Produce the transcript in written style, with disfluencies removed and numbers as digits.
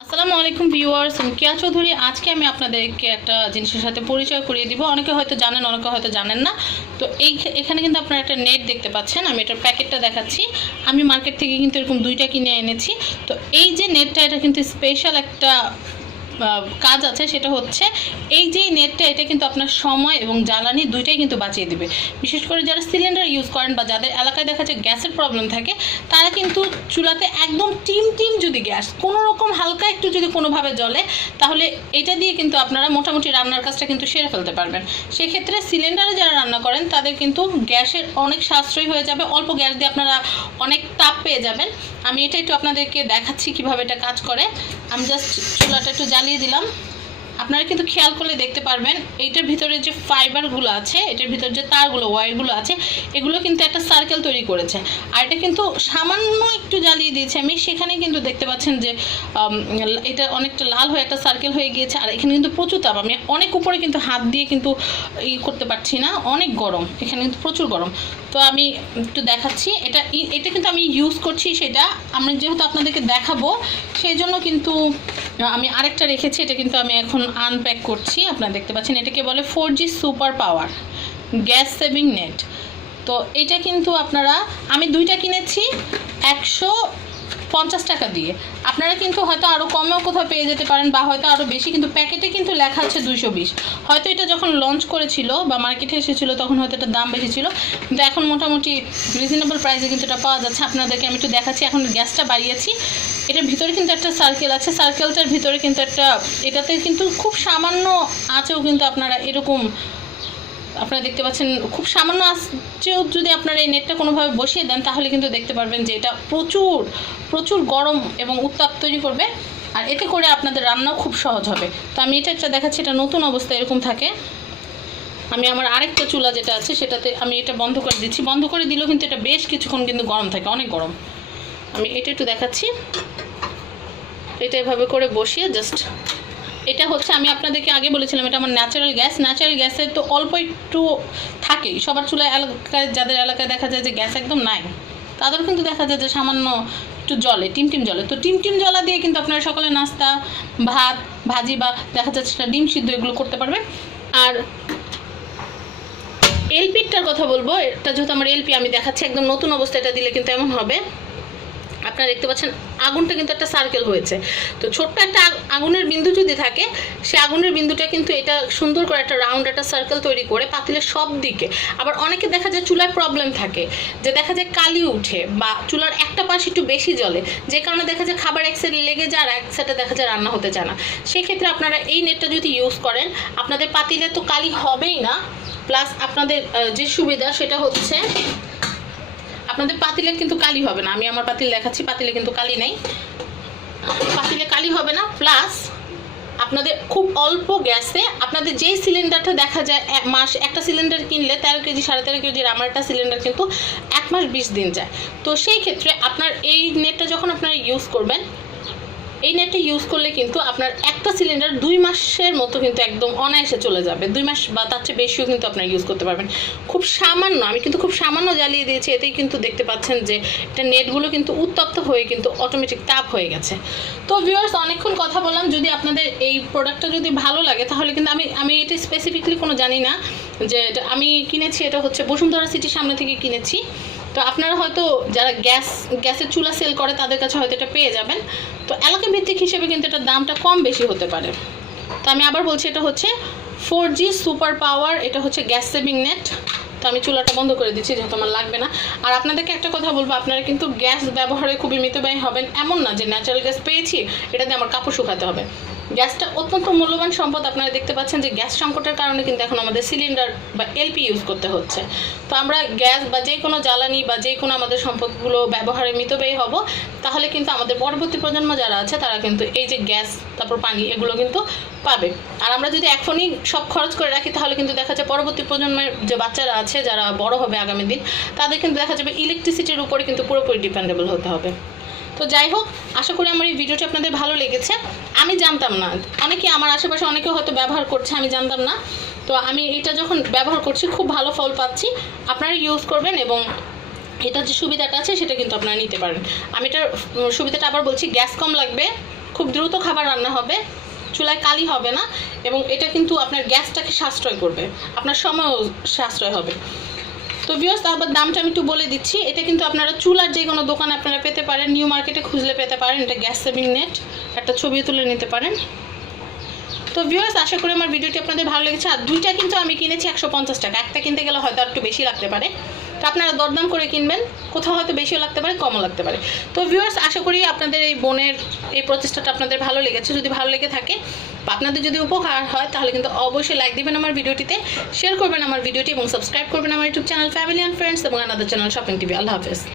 আসসালামু আলাইকুম ভিউয়ার্স, আমি কেয়া চৌধুরী। আজকে আমি আপনাদেরকে একটা জিনিসের সাথে পরিচয় করিয়ে দিব। অনেকে হয়তো জানেন, অনেকে হয়তো জানেন না। তো এখানে কিন্তু আপনারা একটা নেট দেখতে পাচ্ছেন। আমি এটার প্যাকেটটা দেখাচ্ছি। আমি মার্কেট থেকে কিন্তু এরকম দুইটা কিনে এনেছি। তো এই যে নেটটা, এটা কিন্তু স্পেশাল একটা কাজ আছে, সেটা হচ্ছে এই যে নেটটা, এটা কিন্তু আপনার সময় এবং জ্বালানি দুইটাই কিন্তু বাঁচিয়ে দেবে। বিশেষ করে যারা সিলিন্ডার ইউজ করেন বা যাদের এলাকায় দেখা যায় গ্যাসের প্রবলেম থাকে, তারা কিন্তু চুলাতে একদম টিম যদি গ্যাস কোনো রকম হালকা একটু যদি কোনোভাবে জ্বলে, তাহলে এটা দিয়ে কিন্তু আপনারা মোটামুটি রান্নার কাজটা কিন্তু সেরে ফেলতে পারবেন। সেক্ষেত্রে সিলিন্ডারে যারা রান্না করেন তাদের কিন্তু গ্যাসের অনেক সাশ্রয় হয়ে যাবে। অল্প গ্যাস দিয়ে আপনারা অনেক তাপ পেয়ে যাবেন। আমি এটা একটু আপনাদেরকে দেখাচ্ছি কিভাবে এটা কাজ করে। আমি জাস্ট চুলাটা একটু জ্বালিয়ে দিলাম। আপনারা কিন্তু খেয়াল করলে দেখতে পারবেন এইটার ভিতরে যে ফাইবারগুলো আছে, এটার ভিতরে যে তারগুলো, ওয়্যারগুলো আছে, এগুলো কিন্তু একটা সার্কেল তৈরি করেছে। আর এটা কিন্তু সামান্য একটু জ্বালিয়ে দিয়েছে আমি, সেখানে কিন্তু দেখতে পাচ্ছেন যে এটা অনেকটা লাল হয়ে একটা সার্কেল হয়ে গিয়েছে। আর এখানে কিন্তু প্রচুর তাপ, আমি অনেক উপরে কিন্তু হাত দিয়ে কিন্তু করতে পারছি না, অনেক গরম, এখানে কিন্তু প্রচুর গরম। তো আমি একটু দেখাচ্ছি, এটা কিন্তু আমি ইউজ করছি, সেটা আমি যেহেতু আপনাদেরকে দেখাবো সেই জন্য কিন্তু আমি আরেকটা রেখেছি। এটা কিন্তু আমি এখন আনপ্যাক করছি। আপনারা দেখতে পাচ্ছেন, এটাকে বলে 4G super power gas saving net. তো এটা কিন্তু আমি দুইটা কিনেছি 150 টাকা দিয়ে। আপনারা কিন্তু হয়তো আরও কমেও কোথাও পেয়ে যেতে পারেন, বা হয়তো আরও বেশি, কিন্তু প্যাকেটে কিন্তু লেখা আছে 220। হয়তো এটা যখন লঞ্চ করেছিল বা মার্কেটে এসেছিলো তখন হয়তো এটার দাম বেশি ছিল, কিন্তু এখন মোটামুটি রিজনেবল প্রাইসে কিন্তু এটা পাওয়া যাচ্ছে। আপনাদেরকে আমি একটু দেখাচ্ছি। এখন গ্যাসটা বাড়িয়েছি, এটার ভিতরে কিন্তু একটা সার্কেল আছে, সার্কেলটার ভিতরে কিন্তু এটাতে কিন্তু খুব সামান্য আঁচেও কিন্তু আপনারা এরকম, আপনারা দেখতে পাচ্ছেন, খুব সামান্য আঁচেও যদি আপনারা এই নেটটা কোনোভাবে বসিয়ে দেন, তাহলে কিন্তু দেখতে পারবেন যে এটা প্রচুর গরম এবং উত্তাপ তৈরি করবে। আর এতে করে আপনাদের রান্নাও খুব সহজ হবে। তো আমি এটা একটা দেখাচ্ছি, এটা নতুন অবস্থায় এরকম থাকে। আমি আমার আরেকটা চুলা যেটা আছে সেটাতে আমি এটা বন্ধ করে দিচ্ছি। বন্ধ করে দিলেও কিন্তু এটা বেশ কিছুক্ষণ কিন্তু গরম থাকে, অনেক গরম। আমি এটা একটু দেখাচ্ছি। এটা এভাবে করে বসিয়ে জাস্ট, এটা হচ্ছে, আমি আপনাদেরকে আগে বলেছিলাম এটা আমার ন্যাচারাল গ্যাসের তো অল্প একটু থাকেই সবার চুলায়। এলাকায়, যাদের এলাকায় দেখা যায় যে গ্যাস একদম নাই, তাদের কিন্তু দেখা যায় যে সামান্য একটু জলে, টিম জলে। তো টিম জলা দিয়ে কিন্তু আপনারা সকালে নাস্তা, ভাত, ভাজি, বা দেখা যাচ্ছে সেটা ডিম সিদ্ধ, এগুলো করতে পারবে। আর এলপিটার কথা বলবো, এটা যেহেতু আমার এলপি, আমি দেখাচ্ছি একদম নতুন অবস্থা। এটা দিলে কিন্তু এমন হবে, আপনারা দেখতে পাচ্ছেন আগুনটা কিন্তু একটা সার্কেল হয়েছে। তো ছোট্ট একটা আগুনের বিন্দু যদি থাকে, সে আগুনের বিন্দুটা কিন্তু এটা সুন্দর করে একটা রাউন্ড একটা সার্কেল তৈরি করে পাতিলের সব দিকে। আবার অনেকে দেখা যায় চুলায় প্রবলেম থাকে, যে দেখা যায় কালি উঠে বা চুলার একটা পাশ একটু বেশি জ্বলে, যে কারণে দেখা যায় খাবার এক সাইডে লেগে যায় আর এক সাইডে দেখা যায় রান্না হতে চায় না। সেক্ষেত্রে আপনারা এই নেটটা যদি ইউজ করেন, আপনাদের পাতিলে তো কালি হবেই না, প্লাস আপনাদের যে সুবিধা সেটা হচ্ছে আপনাদের পাতিলে কিন্তু কালি হবে না। আমি আমার পাতিল দেখাচ্ছি, পাতিলে কিন্তু কালি নেই, পাতিলে কালি হবে না। প্লাস আপনাদের খুব অল্প গ্যাসে, আপনাদের যেই সিলিন্ডারটা দেখা যায় একটা সিলিন্ডার কিনলে 13 কেজি 13.5 কেজির, আমার একটা সিলিন্ডার কিন্তু 1 মাস 20 দিন যায়। তো সেই ক্ষেত্রে আপনার এই নেটটা যখন আপনারা ইউজ করবেন, এই নেটটা ইউজ করলে কিন্তু আপনার একটা সিলিন্ডার 2 মাসের মতো কিন্তু একদম অনায়াসে চলে যাবে। 2 মাস বা তার চেয়ে বেশিও কিন্তু আপনারা ইউজ করতে পারবেন। খুব সামান্য, আমি কিন্তু খুব সামান্য জ্বালিয়ে দিয়েছি, এতেই কিন্তু দেখতে পাচ্ছেন যে এটা নেটগুলো কিন্তু উত্তপ্ত হয়ে কিন্তু অটোমেটিক তাপ হয়ে গেছে। তো ভিউয়ার্স, অনেকক্ষণ কথা বললাম। যদি আপনাদের এই প্রোডাক্টটা যদি ভালো লাগে, তাহলে কিন্তু আমি এটা স্পেসিফিকলি কোনো জানি না যে আমি কিনেছি, এটা হচ্ছে বসুন্ধরা সিটির সামনে থেকে কিনেছি। তো আপনারা হয়তো যারা গ্যাসের চুলা সেল করে তাদের কাছে হয়তো এটা পেয়ে যাবেন। তো এলাকা ভিত্তিক হিসেবে কিন্তু এটার দামটা কম বেশি হতে পারে। তো আমি আবার বলছি, এটা হচ্ছে 4G সুপার পাওয়ার, এটা হচ্ছে গ্যাস সেভিং নেট। তো আমি চুলাটা বন্ধ করে দিচ্ছি, যেহেতু আমার লাগবে না। আর আপনাদেরকে একটা কথা বলবো, আপনারা কিন্তু গ্যাস ব্যবহারে খুবই মিতব্যয়ী হবেন। এমন না যে ন্যাচারাল গ্যাস পেয়েছি, এটা দিয়ে আমার কাপড় শুকাতে হবে। গ্যাসটা অত্যন্ত মূল্যবান সম্পদ। আপনারা দেখতে পাচ্ছেন যে গ্যাস সংকটের কারণে কিন্তু এখন আমাদের সিলিন্ডার বা এলপি ইউজ করতে হচ্ছে। তো আমরা গ্যাস বা যে কোনো জ্বালানি বা যে কোনো আমাদের সম্পদগুলো ব্যবহারে মিতব্যয়ী হব, তাহলে কিন্তু আমাদের পরবর্তী প্রজন্ম যারা আছে তারা কিন্তু এই যে গ্যাস, তারপর পানি, এগুলো কিন্তু পাবে। আর আমরা যদি এখনই সব খরচ করে রাখি, তাহলে কিন্তু দেখা যায় পরবর্তী প্রজন্মের যে বাচ্চারা আছে, যারা বড় হবে আগামী দিন, তাদের কিন্তু দেখা যাবে ইলেকট্রিসিটির উপরে কিন্তু পুরোপুরি ডিপেন্ডেবল হতে হবে। তো যাই হোক, আশা করি আমার এই ভিডিওটি আপনাদের ভালো লেগেছে। আমি জানতাম না, অনেকে আমার আশেপাশে অনেকেও হয়তো ব্যবহার করছে, আমি জানতাম না। তো আমি এটা যখন ব্যবহার করছি, খুব ভালো ফল পাচ্ছি। আপনারা ইউজ করবেন এবং এটার যে সুবিধাটা আছে সেটা কিন্তু আপনারা নিতে পারেন। আমি এটার সুবিধাটা আবার বলছি, গ্যাস কম লাগবে, খুব দ্রুত খাবার রান্না হবে, চুলায় কালি হবে না, এবং এটা কিন্তু আপনার গ্যাসটাকে সাশ্রয় করবে, আপনার সময়ও সাশ্রয় হবে। তো ভিউয়ার্স, আবার দামটা আমি একটু বলে দিচ্ছি। এটা কিন্তু আপনারা চুলার যে কোনো দোকানে আপনারা পেতে পারেন, নিউ মার্কেটে খুঁজলে পেতে পারেন। এটা গ্যাস সেভিং নেট, একটা ছবি তুলে নিতে পারেন। তো ভিউয়ার্স, আশা করি আমার ভিডিওটি আপনাদের ভালো লেগেছে। আর দুইটা কিন্তু আমি কিনেছি 150 টাকা, একটা কিনতে গেলে হয়তো আর একটু বেশি লাগতে পারে, তো আপনারা দরদাম করে কিনবেন, কোথাও হয়তো বেশিও লাগতে পারে, কমও লাগতে পারে। তো ভিউয়ার্স, আশা করি আপনাদের এই বোনের এই প্রচেষ্টাটা আপনাদের ভালো লেগেছে। যদি ভালো লেগে থাকে বা আপনাদের যদি উপকার হয়, তাহলে কিন্তু অবশ্যই লাইক দিবেন আমার ভিডিওটিতে, শেয়ার করবেন আমার ভিডিওটি এবং সাবস্ক্রাইব করবেন আমার YouTube channel family and friends এবং আনাদার চ্যানেল শপিং টিভি। আল্লাহ হাফেজ।